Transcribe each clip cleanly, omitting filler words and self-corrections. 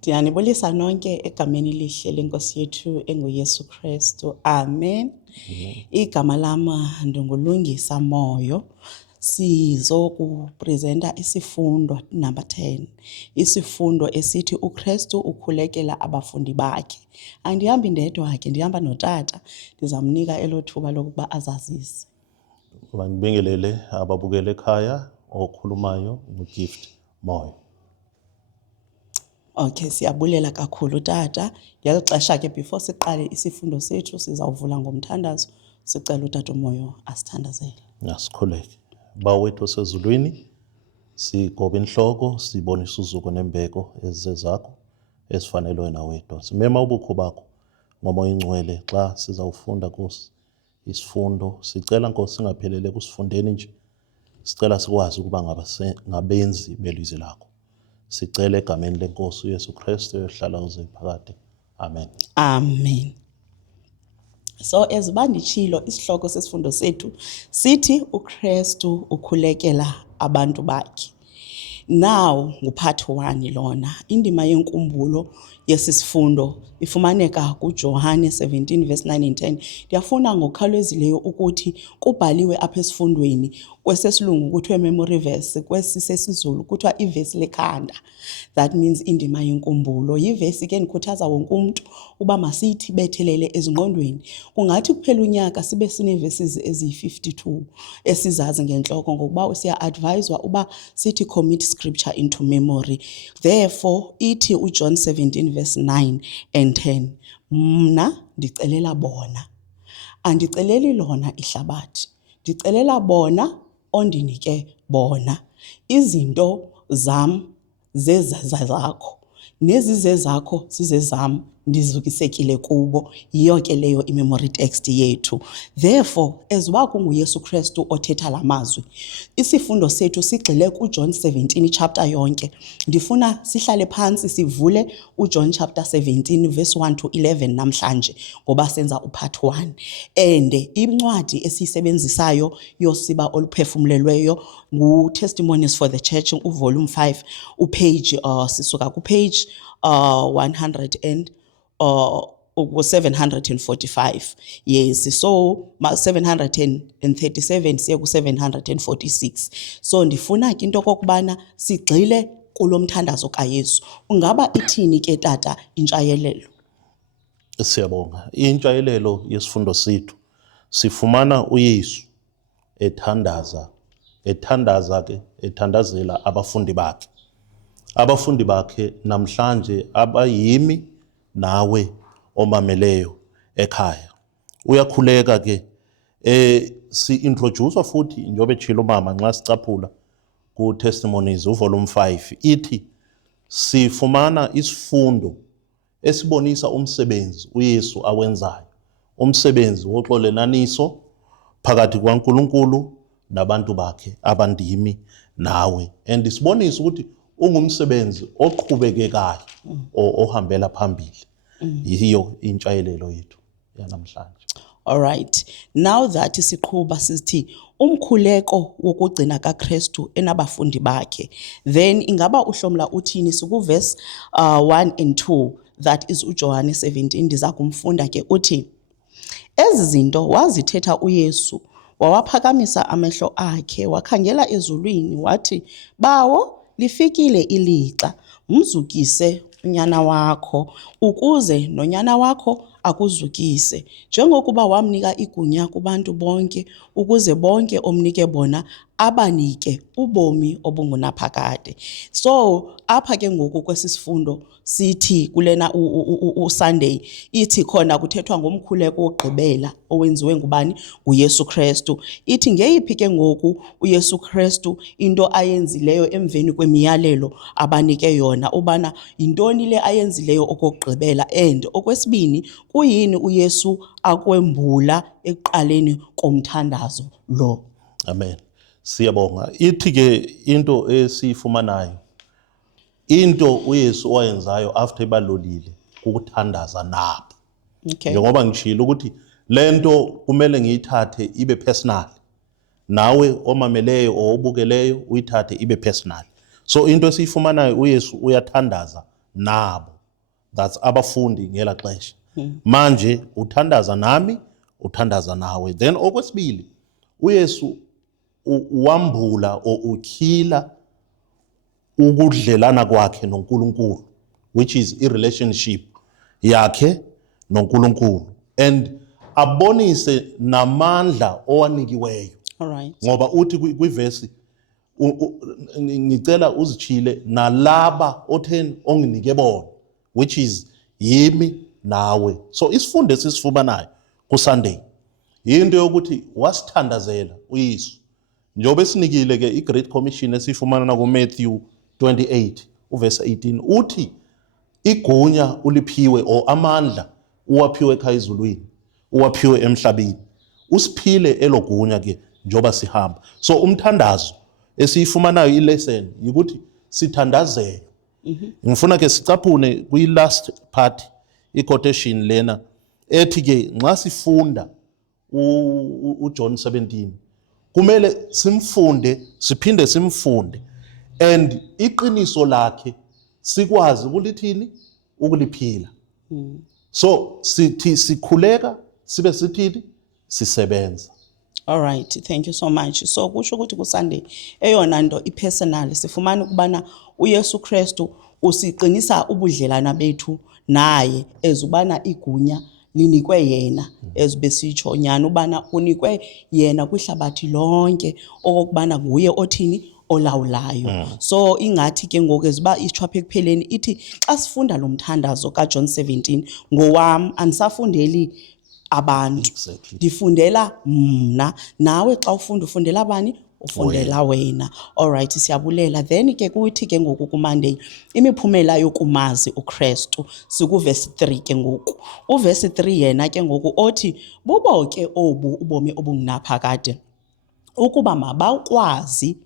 Ndiyanibulisa nonke egameni elihle lenkosi yethu enguYesu Kristu. Amen. Igama lami ndingulungisa Moyo. Sizokupresenta isifundo number 10. Isifundo esithi uKristu ukhulekela abafundi bakhe. Andihambi ndedwa ke, ndihamba notata. Ndizamnika elo thuba lokuba azazise. Ngibingelele ababukele ekhaya okhulumayo nguGift Moyo. Okay, siyabulela kakhulu tata. Ngeli xesha ke before siqale isifundo sethu sizawuvula ngomthandazo. Sicela utata uMoyo asithandazele. Ngasikhuleke. Bawethu osezulwini, sigoba inhloko, sibonisa uzuko nembeko ezizezakho esifanele wena wedwa. Simema ubukho bakho ngomoya ingcwele xa sizawufunda Nkosi isifundo. Sicela Nkosi singaphelele kusifundeni nje. Sicela sikwazi ukuba ngabenzi belizwi lakho. Sicela egameni lenkosi uYesu Kristu ehlala uze phakade. Amen. Amen. So ezibanditshilo isihloko sesifundo sethu sithi uKristu ukhulekela abantu bakhe. Now ngupart 1 lona. Indima yenkumbulo yesisifundo ifumaneka kuJohane 17 verse 9 and 10. Ndiyafuna ngokukhawulezileyo ukuthi kubhaliwe apha esifundweni kwesesilungu kuthiwe memory verse, kwesisezulu kuthiwa ivesi lekhanda. That means indima yenkumbulo. Yivesi ke ndikhuthaza wonke umuntu uba masithi bethelele ezingqondweni. Kungathi kuphela unyaka sibe sineverses eziyi-52 esizazi ngenhloko ngokuba siya advisewa uba sithi commit scripture into memory. Therefore ithi uJohn 17 verse 9 and 10. Mna ndicelela bona. Andiceleli lona ihlabathi. Ndicelela bona ondinike bona. Izinto zam zezakho nezizezakho zizezam ndizukisekile kubo. Yiyo ke leyo imemory text yethu. Therefore as uba kunguYesu Kristu othetha la mazwi, isifundo sethu sigxile kuJohn 17 chapter yonke. Ndifuna sihlale phansi sivule uJohn chapter 17 verse 1 to 11 namhlanje ngoba senza upart 1. And incwadi esiyisebenzisayo yosiba oluphefumlelweyo ngu-Testimonies for the Church uvolume 5 upage sisuka kupage 745. Yes, so 737 siye ku-746. So ndifuna ke into kokubana sigxile kulomthandazo kaYesu. Ungaba ithini ke tata intshayelelo? Siyabonga. Intshayelelo yesifundo sethu sifumana uYesu ethandazela abafundi bakhe. Abafundi bakhe namhlanje abayimi nawe omameleyo ekhaya. Uyakhuleka ke si-introduce futhi njobe tshilo mama nxa sicaphula ku Testimonies uvolume 5 ithi sifumana isifundo esibonisa umsebenzi uYesu awenzayo. Umsebenzi woxolenaniso phakathi kwaNkulunkulu nabantu bakhe abandimi nawe. And sibonisa ukuthi ungumsebenzi oqhubekekayo ohambela phambili. Yiyo intshayelelo yethu yanamhlanje. All right. Now that siqhuba sithi umkhuleko wokugcina kaKristu enabafundi bakhe, then ingaba uhlomla uthini sikuverse 1 and 2, that is uJohane 17. Ndiza kumfunda ke uthi, ezi zinto wazithetha uYesu, wawaphakamisa amehlo akhe, wakhangela ezulwini, wathi, Bawo, lifikile ilixa, umzukise unyana wakho, ukuze nonyana wakho akuzukise, njengokuba wamnika igunya kubantu bonke, ukuze bonke omnike bona abanike ubomi obungunaphakade. So apha ke ngoku kwesisifundo sithi kulena uSunday ithi khona kuthethwa ngomkhuleko wokugqibela owenziwe ngubani? nguYesu Kristu. Ithi ngeyiphi ke ngoku uYesu Kristu into ayenzileyo emveni kwemiyalelo abanike yona, ubana yintoni le ayenzileyo okokugqibela, and okwesibini kuyini uYesu akwembula ekuqaleni komthandazo lo. Amen. Siyabonga. Ithi ke into esifumanayo, into uYesu oyenzayo after ebalolile ukuthandaza nabo. Okay. Njengoba ngishilo ukuthi lento kumele ngiyithathe ibe personal. Nawe omameleyo obukeleyo uyithathe ibe personal. So into esifumanayo uYesu uyathandaza nabo, that's abafundi ngela xesha. Manje uthandaza nami, uthandaza nawe. Then okwesibili, uYesu wambula ukhila ukudlelana kwakhe noNkulunkulu, which is i-relationship yakhe noNkulunkulu, and abonise namandla owanikiweyo. All right. Ngoba uthi kwivesi ngicela uzichile nalaba otheni onginike bona, which is yimi nawe. So isifundo esisifumanayo kuSunday into yokuthi wasithandazela uYesu njengoba esinikile ke i-Great Commission esifumana kuMatthew 28 uverse 18 uthi igunya uliphiwe or amandla uwaphiwe ekhaya ezulwini uwaphiwe emhlabeni, usiphile elogunya ke njengoba sihamba. So umthandazo esiyifumanayo ilesson ukuthi sithandazele. Ngifuna ke sicaphune kwi-last part i-quotation lena ethi ke nxa sifunda uJohn 17 kumele simfunde siphinde simfunde and iqiniso lakhe sikwazi ukulithini ukuliphila. So sithi sikhuleka sibe sithini sisebenza. All right, thank you so much. So kusho ukuthi kuSunday eyona nto ipersonal sifumana ukubana uYesu Kristu usiqinisa ubudlelana bethu naye ezubana igunya linikwe yena, ezibesitsho nyana ubana unikwe yena kwihlabathi lonke okokubana nguye othini olawulayo. So ingathi ke ngoku eziba ichaphe ekupheleni ithi xa sifunda lo mthandazo kaJohn 17 ngowam andisafundeli abantu, ndifundela mna, nawe xa ufundela bani ufundela wena. All right, siyabulela. Then ke kuthi ke ngoku kuMonday imiphumela yokumazi uKristu sikuvesi 3 ke ngoku. Uvesi 3 yena ke ngoku othi bubo ke obu ubomi obungunaphakade ukuba mabakwazi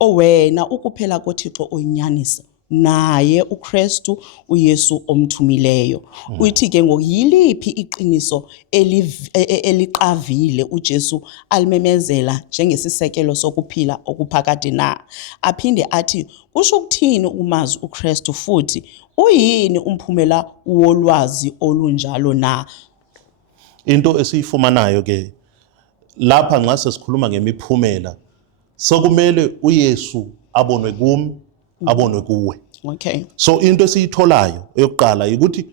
owena ukuphela koThixo oyinyaniso naye uKristu uYesu omthumileyo. Uthi ke ngoku yiliphi iqiniso eliqavile uJesu alimemezela njengesisekelo sokuphila okuphakade na. Aphinde athi kusho ukuthini umazi uKristu futhi uyini umphumela wolwazi olunjalo na. Into esiyifumanayo ke lapha nxa sesikhuluma ngemiphumela sokumele uYesu abonwe kimi abonwe kuwe. Okay. So into esiyitholayo eyokuqala ukuthi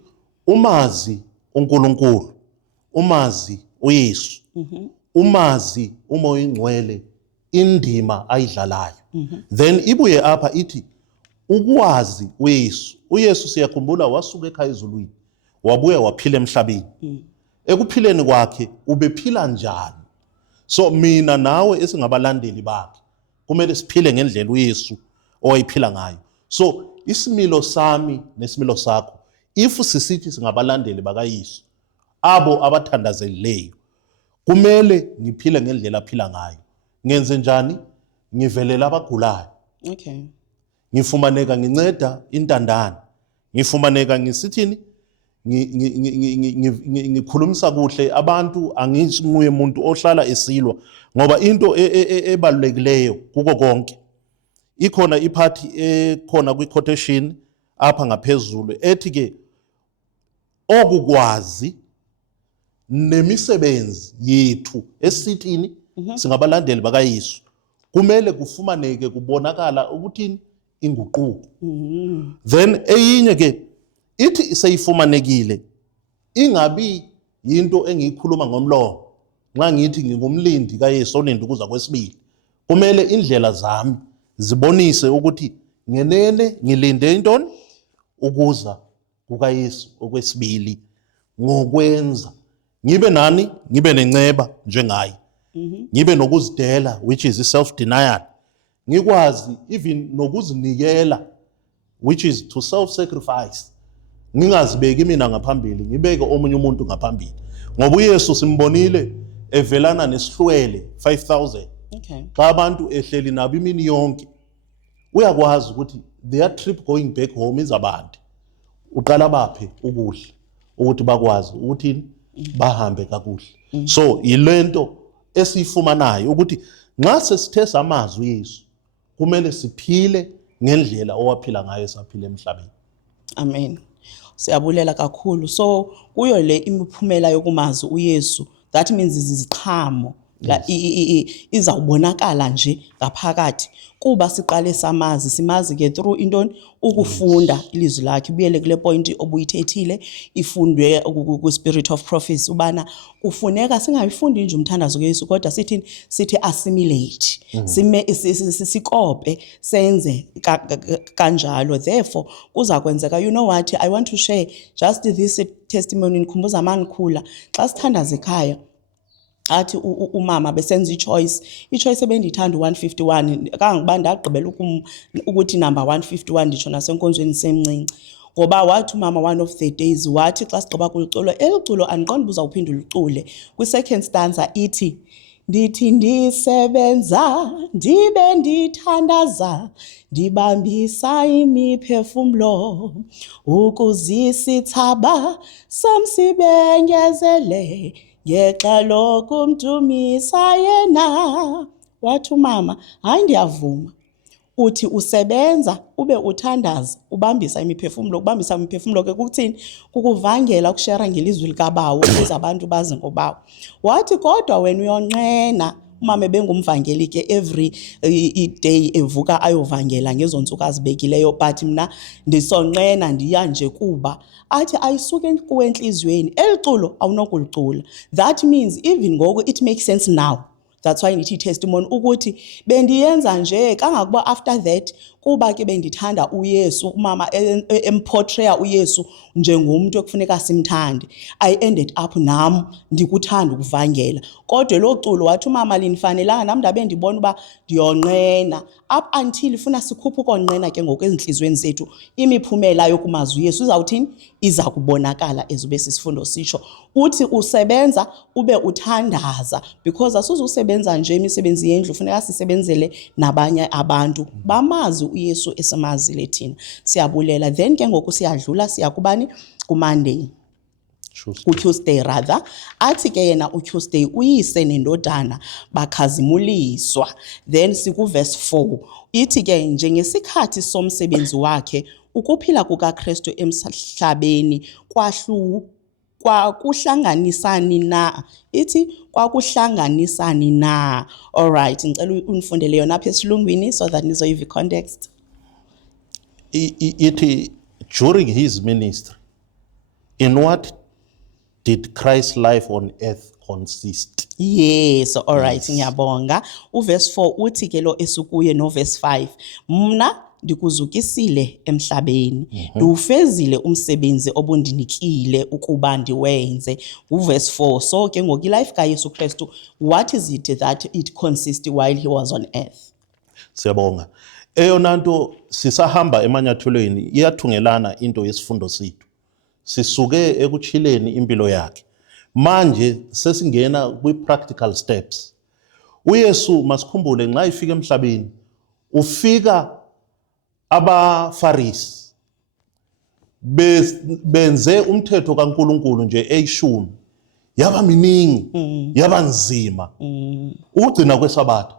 umazi uNkulunkulu, umazi uYesu, umazi uMoya Ingcwele indima ayidlalayo. Then ibuye apha ithi ukwazi uYesu. uYesu siyakhumbula wasuka ekhaya ezulwini wabuya waphila emhlabeni. Ekuphileni kwakhe ubephila njani? So mina nawe esingabalandeli bakhe kumele siphile ngendlela uYesu owayiphila ngayo. So isimilo sami nesimilo sakho if sisithi singabalandeli bakaYesu abo abathandazelileyo kumele ngiphile ngendlela aphila ngayo. Ngenze njani? Ngivelela abagulayo. Okay. Ngifumaneka nginceda intandane. Ngifumaneka ngisithini? Ngikhulumisa kuhle abantu, anginguye umuntu ohlala esilwa ngoba into ebalulekileyo kuko konke ikhona iphathi ekhona kwi-quotation apha ngaphezulu ethi ke okukwazi nemisebenzi yethu esithini singabalandeli bakaYesu kumele kufumaneke kubonakala ukuthini inguquko. Then eyinye ke ithi seyifumanekile ingabi yinto engiyikhuluma ngomlomo nxa ngithi ngingumlindi kaYesu olinda ukuza kwesibili. Kumele indlela zami zibonise ukuthi ngenene ngilinde intoni ukuza kukaYesu okwesibili ngokwenza ngibe nani, ngibe nenceba njengaye, ngibe nokuzidela which is self denial, ngikwazi even nokuzinikela which is to self sacrifice. Ngingazibeki mina ngaphambili ngibeke omunye umuntu ngaphambili ngoba uYesu simbonile evelana nesihlwele 5000. Okay. Xa abantu ehleli nabo imini yonke uyakwazi ukuthi their trip going back home izabande uqala baphe ukudla ukuthi bakwazi ukuthi bahambe kakuhle. So yilento esiyifumanayo ukuthi nxa sesithe samazi uYesu kumele siphile ngendlela owaphila ngayo saphila emhlabeni. Amen. Siyabulela kakhulu. So kuyo le imiphumela yokumazi uYesu, that means iziqhamo izawubonakala nje ngaphakathi kuba siqale simazi ke through intoni ukufunda ilizwi lakhe. Ibuyele kule point obuyithethile ifundwe ku-spirit of prophecy ubana kufuneka singayifundi nje umthandazo kaYesu kodwa sithi assimilate, sikope senze kanjalo. Therefore kuza kwenzeka, you know what, I want to share just this testimony. Nikhumbuza manikhula xa sithandaza ekhaya athi umama besenza ichoice ebendiyithanda 151 kangokuba ndagqibela ukuthi number 151 nditsho nasenkonzweni semncinci, ngoba wathi umama one of the days wathi xa sigqiba kuliculo, eliculo andiqondi uba uzawuphinda ulicule, kwi-second stanza ithi ndithi ndisebenza ndibe ndithandaza ndibambisa imiphefumlo ukuzisithaba samsibengezele ngexa lokumdumisa yena. Wathi umama, hayi ndiyavuma, uthi usebenza ube uthandaza ubambisa imiphefumlo. Ukubambisa imiphefumlo ke kukuthini? Kukuvangela, ukushera ngelizwi likabawo ukuze abantu bazi ngobawo. Wathi kodwa wena uyonqena, umama ebengumvangeli ke every day evuka ayovangela ngezo ntsuku azibekileyo, but mna ndisonqena ndiya nje kuba athi ayisuke kuwe entliziyweni, eliculo awunokulicula. That means even ngoku it makes sense now. That's why ndithi testimony ukuthi bendiyenza nje kangakuba after that kuba ke bendithanda uYesu, umama emportraya uYesu njengomuntu ekufuneka simthande. I ended up nam ndikuthanda ukuvangela. Kodwa lo culo wathi umama linifanelanga, nam ndabe ndibona uba ndiyonqena up until ifuna sikhuphe ukonqena ke ngokwezinhlizweni zethu. Imiphumela yokumazi uYesu izawuthini? Iza kubonakala ezube sisifundo sitsho. Uthi usebenza ube uthandaza, because asuzusebenza nje imisebenzi yendlu, funeka sisebenzele nabanye abantu bamazi uYesu esimazile thina. Siyabulela. Then ke ngoku siyadlula siya kubani? KuMonday. uTuesday rather. Athi ke yena uTuesday uyise nendodana bakhazimuliswa. Then sikuverse 4 ithi ke njengesikhathi somsebenzi wakhe ukuphila kukaKristu emhlabeni kwakuhlanganisani na. Ithi kwakuhlanganisani na. All right, ngicela unifundele yona apha esilungwini so that nizoyiva i-context. Ithi during his ministry, in what did Christ's life on earth consist? Yes, all right, ngiyabonga. Uverse 4 uthi ke lo esukuye no verse 5, mna ndikuzukisile emhlabeni, ndiwufezile umsebenzi obundinikile ukuba ndiwenze. Uverse 4. So ke ngoku ilife kaYesu Kristu, what is it that it consisted while he was on earth? Siyabonga. Eyona nto sisahamba emanyathelweni iyathungelana into yesifundo sethu. Sisuke ekutshileni impilo yakhe. Manje sesingena kwi-practical steps. uYesu masikhumbule nxa ifika emhlabeni ufika abaFarisi benze umthetho kaNkuluNkulu nje eyishumi, yaba miningi, yaba nzima. Ugcina kwesabatha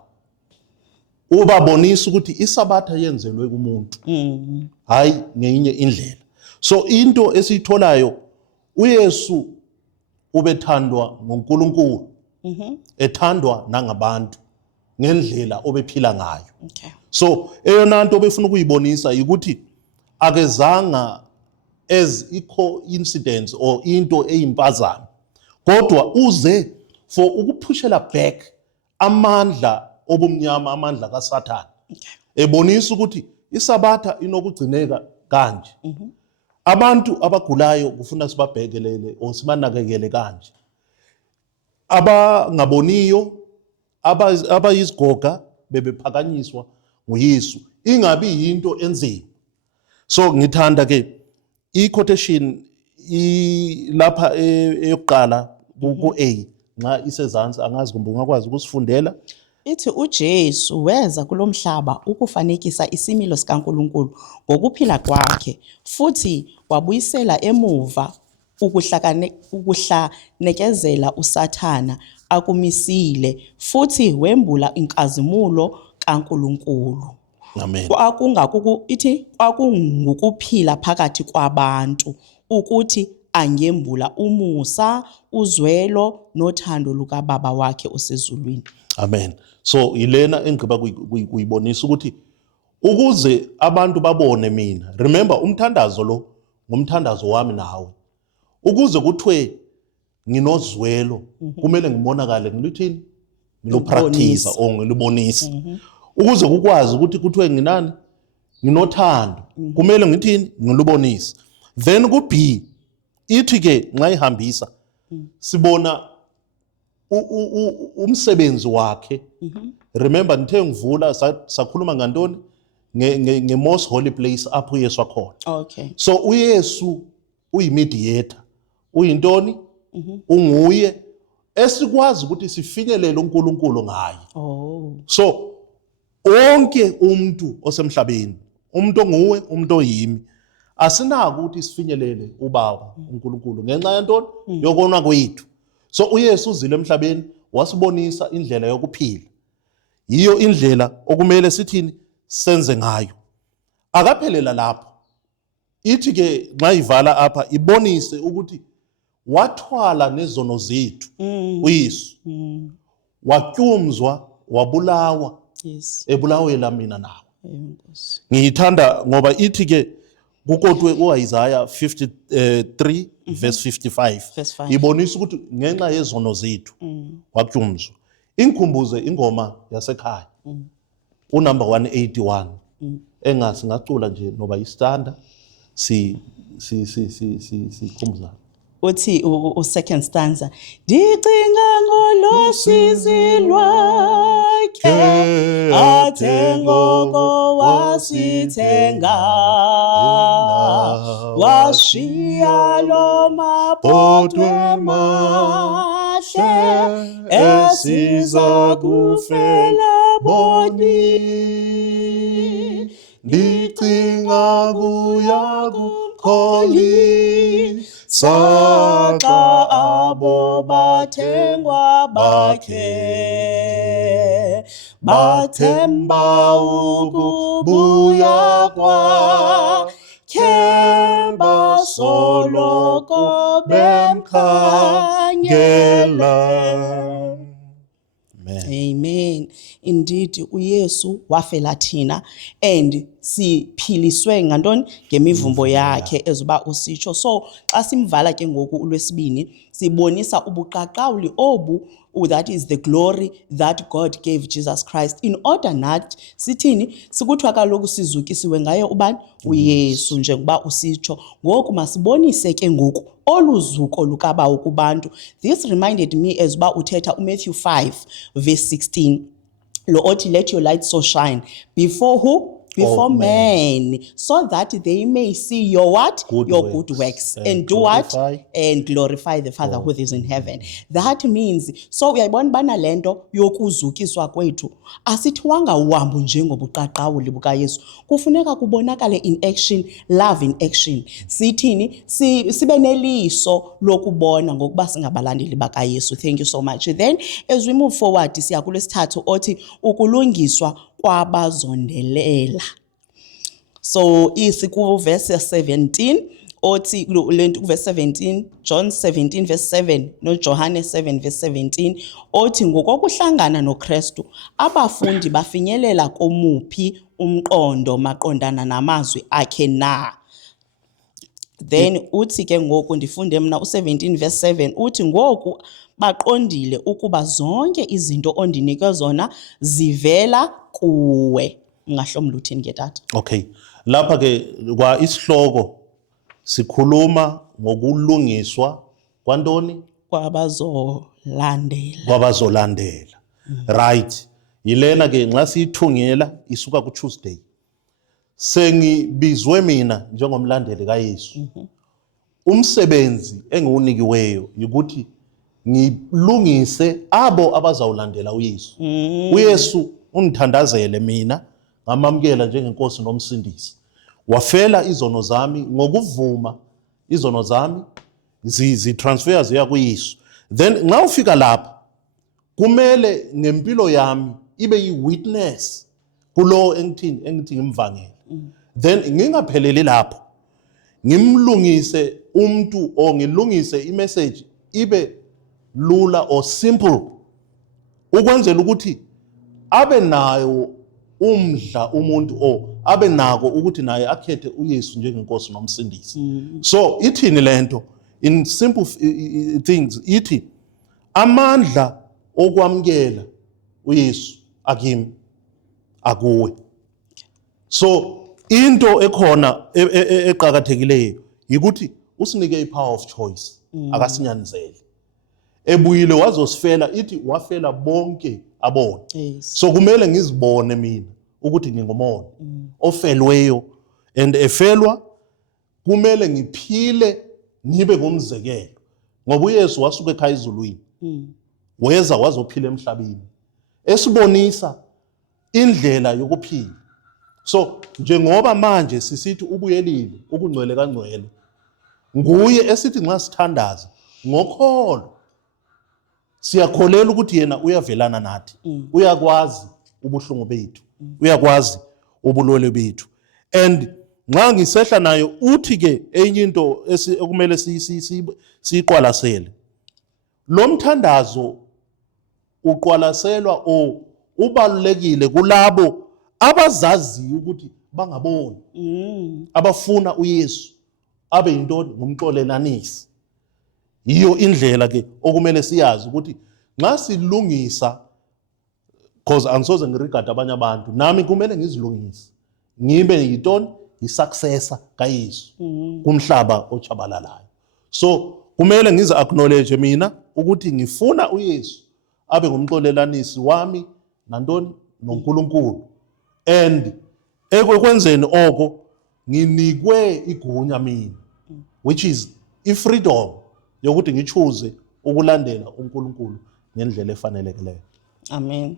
ubabonisa ukuthi isabatha yenzelwe kumuntu, hayi ngenye indlela. So into esiyitholayo, uYesu ubethandwa nguNkulunkulu, ethandwa nangabantu ngendlela obephila ngayo. Okay. So eyona nto befuna ukuyibonisa ukuthi akezanga as i-coincidence or into eyimpazamo, kodwa uze for ukuphushela back amandla obumnyama, amandla kaSathane. Okay. Ebonisa ukuthi isabatha inokugcineka kanje. Abantu abagulayo kufuna sibabhekelele or sibanakekele kanje. Abangaboniyo, abayizigoga bebephakanyiswa nguYesu, ingabi yinto enzima. So ngithanda ke i-quotation lapha eyokuqala ku-A nxa isezantsi, angazi kumbe ungakwazi ukusifundela. Ithi uJesu weza kulomhlaba ukufanekisa isimilo sikaNkuluNkulu ngokuphila kwakhe, futhi wabuyisela emuva ukuhlanekezela uSathana akumisile, futhi wembula inkazimulo kaNkuluNkulu. Amen. Kwakungukuphila phakathi kwabantu ukuthi angembula umusa, uzwelo nothando lukaBaba wakhe osezulwini. Amen. So yilena engqiba kuyibonisa ukuthi ukuze abantu babone mina, remember umthandazo lo ngumthandazo wami nawe. Ukuze kuthiwe nginozwelo kumele ngibonakale ngilithini, ngilopractice or ngilibonisa. Ukuze kukwazi ukuthi kuthiwe nginani, nginothando kumele ngithini, ngilubonisa. Then ku B ithi ke nxa ihambisa sibona umsebenzi wakhe. Remember ngithe ngivula sakhuluma ngantoni nge-most holy place apho uYesu akhona. Okay. So uYesu uyimediator, uyintoni, unguye esikwazi ukuthi sifinyelele uNkulunkulu ngaye. So onke umuntu osemhlabeni, umuntu onguwe, umuntu oyimi, asinako ukuthi sifinyelele uBaba uNkulunkulu ngenxa yantoni, yokona kwethu. So uYesu uzile emhlabeni wasibonisa indlela yokuphila. Yiyo indlela okumele sithini senze ngayo. Akaphelela lapho. Ithi ke nxa ivala apha ibonise ukuthi wathwala nezono zethu uYesu. Watyumzwa, wabulawa. Yes. Ebulawela mina nawe. Ngiyithanda ngoba ithi ke kukotwe ku-Isaiah 53 verse 55. Ibonisa ukuthi ngenxa yezono zethu watyumzwa. Ingikhumbuze ingoma yasekhaya. Unumber 181. Engingacula nje noba isitanda sikhumbuza. Uthi second stanza, ndicinga ngolosizi lwakhe athe ngoko wasithenga, washiya lo mabhodwe mahle esiza kufela boni. Ndicinga kuya kumkholi saxa abo bathengwa bakhe, bathemba ukubuya kwakhe, basoloko bemkhangela. Amen. Indeed uYesu wafela thina and siphiliswe ngantoni ngemivumbo yakhe ezoba usitsho. So xa simvala ke ngoku uLwesibini sibonisa ubuqaqawuli obu, that is the glory that God gave Jesus Christ in order nathi sithini sikuthiwa kaloku sizukisiwe ngaye ubani uYesu njengoba usitsho. Ngoku masibonise ke ngoku oluzuko lukaBawo kubantu. This reminded me as uba uthetha uMatthew 5 verse 16 lo othi let your light so shine before who? Before men, so that they may see your what? Your good works and do what? And glorify the Father who is in heaven. That means, so uyayibona bana lento yokuzukiswa kwethu asithiwanga uhambo njengobuqaqawuli bukaYesu, kufuneka kubonakale in action, love in action. Sithini sibe neliso lokubona ngokuba singabalandeli bakaYesu. Thank you so much. Then as we move forward siya kulesithathu othi ukulungiswa kwabazondelela. So isiku verse 17 othi lento verse 17, John 17 verse 7 no Johane 7 verse 17 othi ngokokuhlangana noKristu abafundi bafinyelela komuphi umqondo maqondana namazwi akhe na. Then uthi ke ngoku ndifunde mina u17 verse 7 uthi ngoku baqondile ukuba zonke izinto ondinike zona zivela kuwe. Ungahlomla uthini ke tata? Okay. Lapha ke kwa isihloko sikhuluma ngokulungiswa kwantoni? Kwabazolandela. Right. Yilena ke nxa siyithungela isuka ku Tuesday. Sengibizwe mina njengomlandeli kaYesu. Umsebenzi engiwunikiweyo ukuthi ngilungise abo abazawulandela uYesu. uYesu ungithandazele mina ngamamkela njengenkosi nomsindisi. Wafela izono zami ngokuvuma izono zami zitransfer ziya kuYesu. Then nxa ufika lapha kumele ngempilo yami ibe yiwitness kulo engithi ngimvangele. Then ngingapheleli lapho, ngimlungise umuntu or ngilungise imessage ibe lula or simple ukwenzela ukuthi abe nayo umdla umuntu or abe nako ukuthi naye akhethe uYesu njengenkosi nomsindisi. So ithini lento in simple things, ithi amandla okwamkela uYesu akimi akuwe. So into ekhona eqhakathekileyo ukuthi usinike ipower of choice, akasinyanzeli. Ebuyile wazosifela, ithi wafela bonke abone. So kumele ngizibone mina ukuthi ngingumona ofelweyo, and efelwa kumele ngiphile ngibe ngumzekelo, ngoba uYesu wasuka ekhaya ezulwini weza wazophila emhlabeni esibonisa indlela yokuphila. So njengoba manje sisithi ubuyelile ukungcwele kangcwele, nguye esithi nxa sithandaza ngokholo siyakholela ukuthi yena uyavelana nathi, uyakwazi ubuhlungu bethu, uyakwazi ubulwele bethu. And nxa ngisehla nayo uthi ke enye into ekumele siyiqwalasele, lo mthandazo uqwalaselwa o ubalulekile kulabo abazaziyo ukuthi bangaboni, abafuna uYesu abe yintoni, ngumxolelanisi. Yiyo indlela ke okumele siyazi ukuthi nxa silungisa, because angisoze ngirigade abanye abantu, nami kumele ngizilungise ngibe yintoni, yisuccessor kaYesu kumhlaba ochabalalayo. So kumele ngize acknowledge mina ukuthi ngifuna uYesu abe ngumxolelanisi wami nantoni, noNkulunkulu. And ekwekwenzeni oko nginikwe igunya mina, which is ifreedom yokuthi ngichoose ukulandela uNkulunkulu ngendlela efanelekileyo. Amen.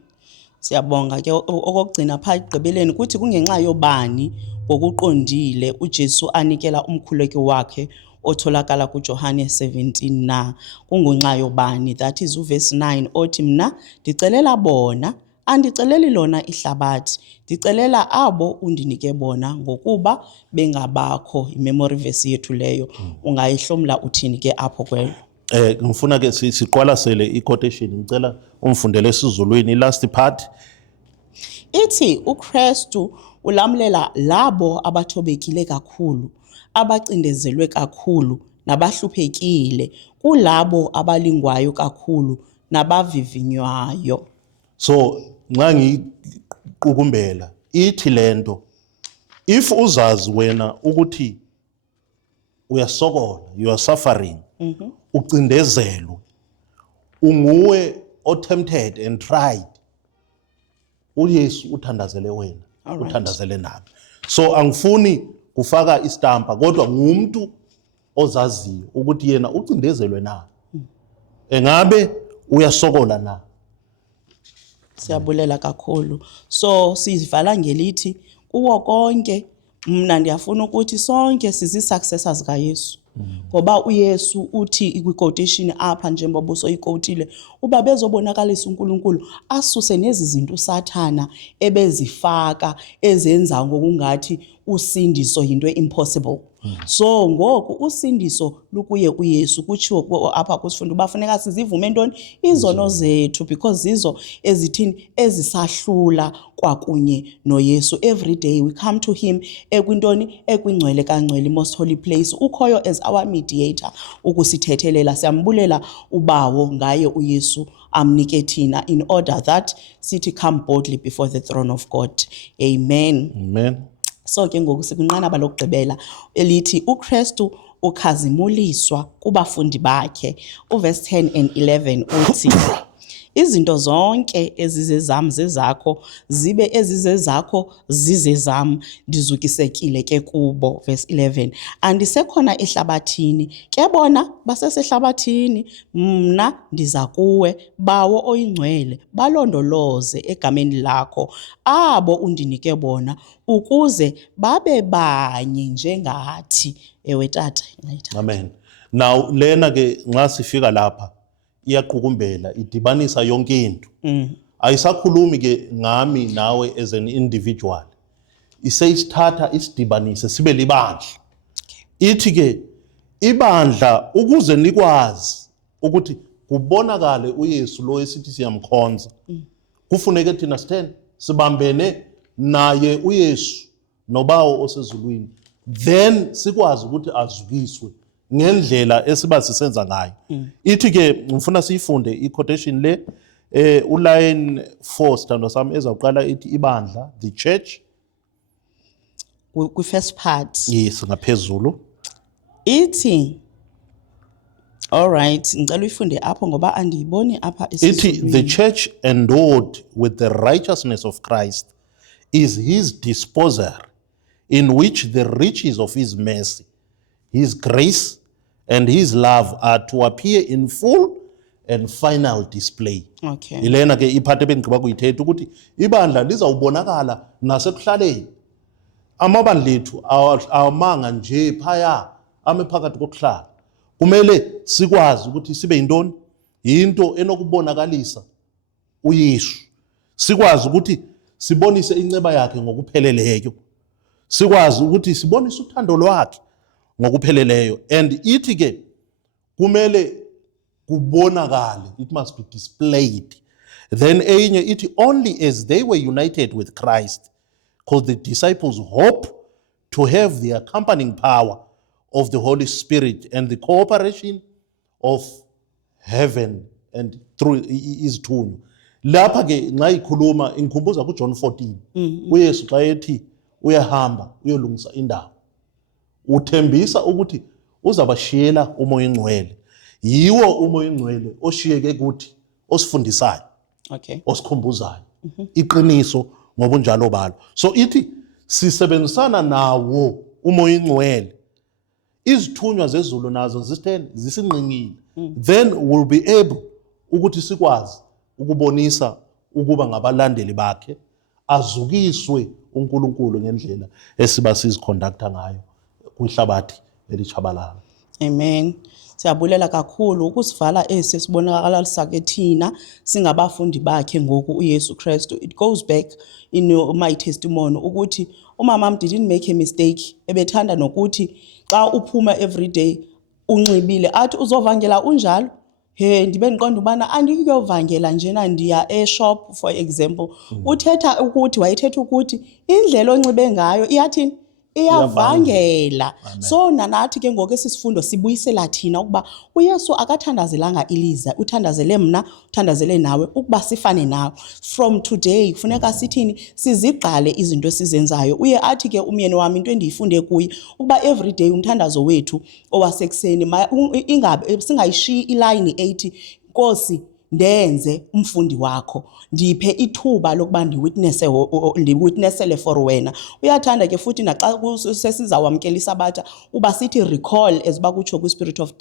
Siyabonga ke okugcina pha igqibeleni kuthi kungenxa yobani ngokuqondile uJesu anikela umkhuleki wakhe otholakala kuJohane 17 na kungenxa yobani. That is uverse 9 othi mina ndicelela bona, andiceleli lona ihlabathi, ndicelela abo undinike bona ngokuba bengabakho. Imemory verse yethu leyo, ungayihlomla uthini ke apho kwelo? Ngifuna ke siqwalasele i-quotation, ngicela umfundele esiZulwini last part. Ithi uKristu ulamlela labo abathobekile kakhulu, abacindezelwe kakhulu nabahluphekile, kulabo abalingwayo kakhulu nabavivinywayo. So nxa ngiqukumbela ithi lento, if uzazi wena ukuthi uyasokola, you are suffering, ucindezelwe, unguwe tempted and tried, uYesu uthandazele wena, uthandazele nami. So angifuni kufaka istampa, kodwa ngumuntu ozaziyo ukuthi yena ucindezelwe na, engabe uyasokola na. Siyabulela kakhulu. So sizivala ngelithi kuwo konke mina ndiyafuna ukuthi sonke sizi-successors kaYesu, ngoba uYesu uthi kwi-quotation apha njengoba usoyiquotile, uba bezobonakalisa uNkulunkulu asuse nezi zinto uSathana ebezifaka ezenza ngokungathi usindiso yinto impossible. So ngoku usindiso lukuye kuYesu, kutshiwo apha kusifunda bafuneka sizivume ntoni, izono zethu, because zizo ezithini ezisahlula kwakunye noYesu. Every day we come to him ekwintoni, ekwingcwele kangcwele, most holy place, ukhoyo as our mediator ukusithethelela. Siyambulela ubawo ngaye uYesu amnike thina, in order that sithi come boldly before the throne of God. Amen. Amen. So ke ngoku sikwinqanaba lokugqibela elithi uKristu ukhazimuliswa kubafundi bakhe. Uverse 10 and 11 uthi izinto zonke ezizezam zezakho, zibe ezizezakho zizezam, ndizukisekile ke kubo. Verse 11 andisekhona ehlabathini, ke bona basesehlabathini, mna ndiza kuwe, bawo oyingcwele balondoloze egameni lakho, abo undinike bona, ukuze babe banye njengathi. Ewe tata. Amen. Now lena ke nxa sifika lapha iyaqukumbela, idibanisa yonke into. ayisakhulumi ke ngami nawe as an individual, iseyisithatha isidibanise sibe libandla. Ithi ke ibandla ukuze nikwazi ukuthi kubonakale uYesu lo esithi siyamkhonza, kufuneke thina sithene sibambene naye uYesu nobawo osezulwini, then sikwazi ukuthi azukiswe ngendlela esiba sisenza ngayo. Ithi ke ngifuna siyifunde i-quotation le uline 4 sithando sami ezawuqala ithi ibandla, the church. Kwi-first part Yes, ngaphezulu. ithi, all right, ngicela uyifunde apho ngoba andiyiboni apha Ithi the church endowed with the righteousness of Christ is his disposer, in which the riches of his mercy, his grace, and his love are to appear in full and final display. Okay. Ilena ke iphathe bengqiba kuyithetha ukuthi ibandla lizawubonakala nasekuhlaleni. Amabandla ethu awamanga nje phaya ame phakathi kokuhlala. Kumele sikwazi ukuthi sibe yintoni? Into enokubonakalisa uYesu. Sikwazi ukuthi sibonise inceba yakhe ngokupheleleyo. Sikwazi ukuthi sibonise uthando lwakhe ngokupheleleyo. And ithi ke kumele kubonakale, it must be displayed. Then enye ithi only as they were united with Christ could the disciples hope to have the accompanying power of the Holy Spirit and the cooperation of heaven and through izithunywa. Lapha ke nxa ikhuluma ingikhumbuza kuJohn 14. uYesu xa ethi uyahamba uyolungisa indawo, uthembisa ukuthi uzabashiyela umoya ingcwele. Yiwo umoya ingcwele oshiyeke kuthi, osifundisayo, Okay. osikhumbuzayo iqiniso ngobunjalo balo. So ithi sisebenzisana nawo umoya ingcwele, izithunywa zezulu nazo zisinqinqile, then we'll be able ukuthi sikwazi ukubonisa ukuba ngabalandeli bakhe, azukiswe uNkulunkulu ngendlela esiba siziconducta ngayo kwihlabathi elitshabalala. Amen. Siyabulela kakhulu ukusivala esi sibonakalisa ke thina singabafundi bakhe ngoku uYesu Kristu. It goes back in my testimony ukuthi umama didn't make a mistake. Ebethanda nokuthi xa uphuma every day unxibile athi uzovangela unjalo. Ndibe ndiqonda ubana andikuyovangela njena ndiya e-shop for example. Wayethetha ukuthi indlela onxibe ngayo iyathini? Iyavangela. So nanathi ke ngoku esisifundo sibuyisela thina ukuba uYesu akathandazelanga iliza, uthandazele mna, uthandazele nawe ukuba sifane nawe. From today kufuneka sithini? Sizigqale izinto esizenzayo. Uye athi ke umyeni wami into endiyifunde kuye ukuba every day umthandazo wethu owasekuseni singayishiyi iline ethi Nkosi ndenze umfundi wakho, ndiphe ithuba lokuba ndiwitnessele for wena. Uyathanda ke futhi naxa sesizawamkela isabatha uba sithi recall as bakutsho kwi-spirit of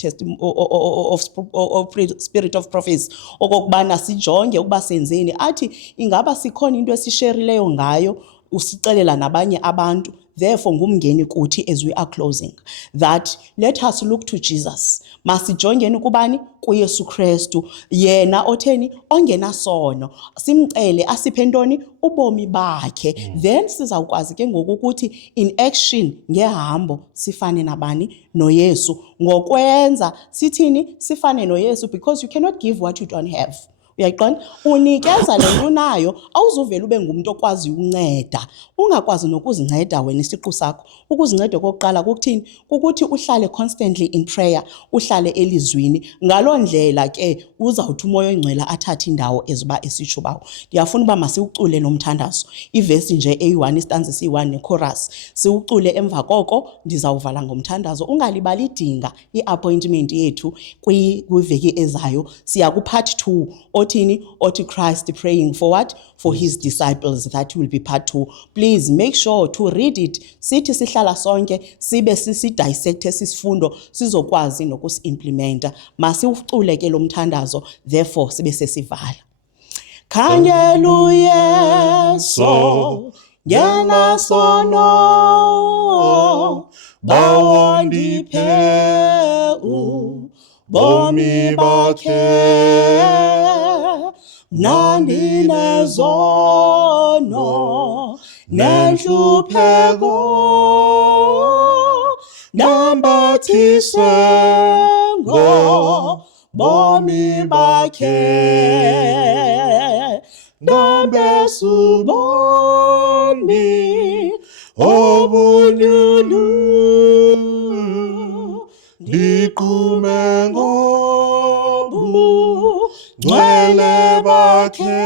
spirit of prophecy okokubana sijonge ukuba senzeni. Athi ingaba sikhona into esisherileyo ngayo usixelela nabanye abantu. Therefore ngumngeni kuthi as we are closing that let us look to Jesus. Masijongeni kubani? kuYesu Kristu, yena otheni ongena sono, simcele asiphe ntoni? Ubomi bakhe. Then sizawukwazi ke ngoku ukuthi in action ngehambo sifane nabani? NoYesu. Ngokwenza sithini? Sifane noYesu, because you cannot give what you don't have. Uyayiqonda? Unikeza lento unayo, awuzuvela ube ngumuntu okwazi ukunceda. Ungakwazi nokuzinceda wena isiqu sakho. Ukuzinceda kokuqala kukuthini? Kukuthi uhlale constantly in prayer, uhlale elizwini. Ngaloo ndlela ke uzawuthi umoya oyingcwele athathe indawo eziba esitsho bawo. Ndiyafuna uba masiwucule nomthandazo. Ivesi nje eyi-1 istanza esiyi-1 nechorus. Siwucule emva koko ndizawuvala ngomthandazo. Ungalibali idinga i-appointment yethu kwiveki ezayo. Siya ku-part 2. Othini? Othi Christ praying for what? For his disciples. That will be part 2. Please make sure to read it. Sithi sihlala sonke sibe sisi-dissect sisifundo sizokwazi nokusi-implementa. Masiwucule ke lo mthandazo, therefore sibe sesivala. Khangela uYesu ngena sono, bawondiphe ubomi bakhe, nandinezono nenhlupheko ndambathise ngobomi bakhe ndambesuboni obunyulu ndiqume ngobungcwele bakhe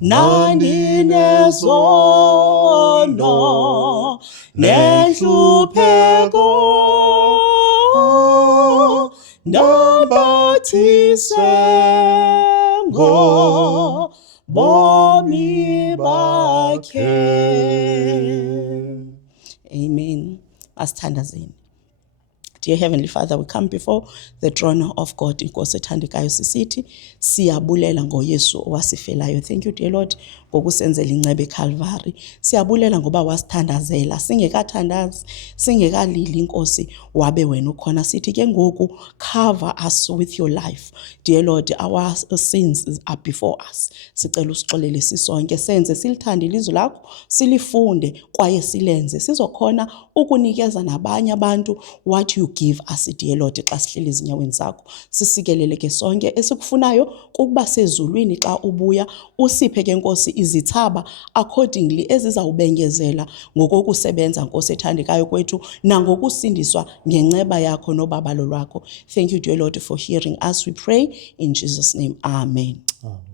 nandinezono nenhlupheko ndambathise ngobomi bakhe. Amen. Asithandazeni. Dear Heavenly Father, we come before the throne of God. Inkosi ethandekayo sisithi siyabulela ngoYesu owasifelayo. Thank you, dear Lord, ngokusenzela inceba eCalvary. Siyabulela ngoba wasithandazela singekathandazi, singekalili Nkosi wabe wena ukhona. Sithi ke ngoku cover us with your life. Dear Lord, our sins are before us. Sicela usixolele sisonke, senze silithande ilizwi lakho, silifunde kwaye silenze sizokhona ukunikeza nabanye abantu what you give us, dear Lord, xa sihleli ezinyaweni zakho. Sisikelele ke sonke esikufunayo kukuba sezulwini xa ubuya, usiphe ke Nkosi izithaba accordingly ezizawubengezela ngokokusebenza Nkosi ethandekayo kwethu nangokusindiswa ngenceba yakho nobabalo lwakho. Thank you, dear Lord, for hearing us. We pray in Jesus' name. Amen. Amen.